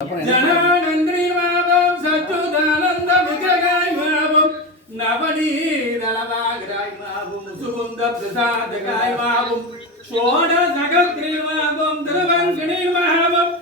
ஜனானந்திரி Mapam சச்சுதானந்த விக்கிரகாய் Mapam நவநீதளவாகராய் Mapam சுகுந்த பிரசாதகாய் Mapam ஷோட சகத்ரி Mapam திருவங்கிணி Mapam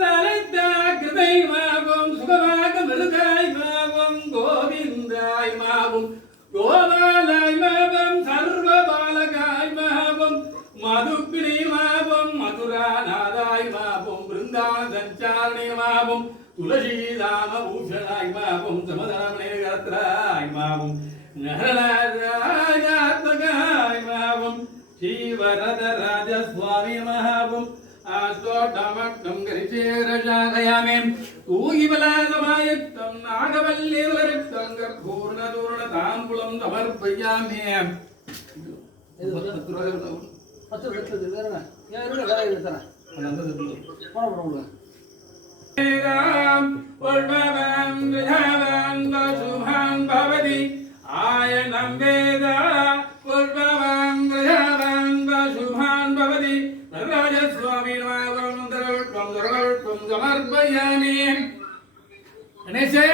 Lalitha கிருதை Mapam சுகமாக மிருதாய் Mapam கோவிந்தாய் Mapam கோபாலாய் Mapam சர்வ பாலகாய் Mapam மதுப்பிணி Mapam மதுராநாதாய் Mapam Brindavan சஞ்சாரணி Mapam துளசிதாம பூஷணாய் Mapam சமதனமணி கரத்ராய் Mapam நகரநாதாத்மகாய் Mapam ஸ்ரீவரத ராஜஸ்வாமி Mapam ஆஸ்தோட்டமட்டம் கரிச்சேரஜாகயாமே தூகிபலாதமாயுக்தம் நாகவல்லிவலரிக்தம் கர்ப்பூர்ணதூர்ண தாம்பூலம் சமர்ப்பயாமே. பத்து எடுத்தது வேற வேற எழுதுறேன் புஷ்பவான் விஜாவான் பசுமான் பவதி ஆயனம் வேத புஷ்பவான் விஜாவான் பசுமான் பவதி நடராஜஸ்வாமி நமः தர்வம் சமர்ப்பயாமி. கணேசே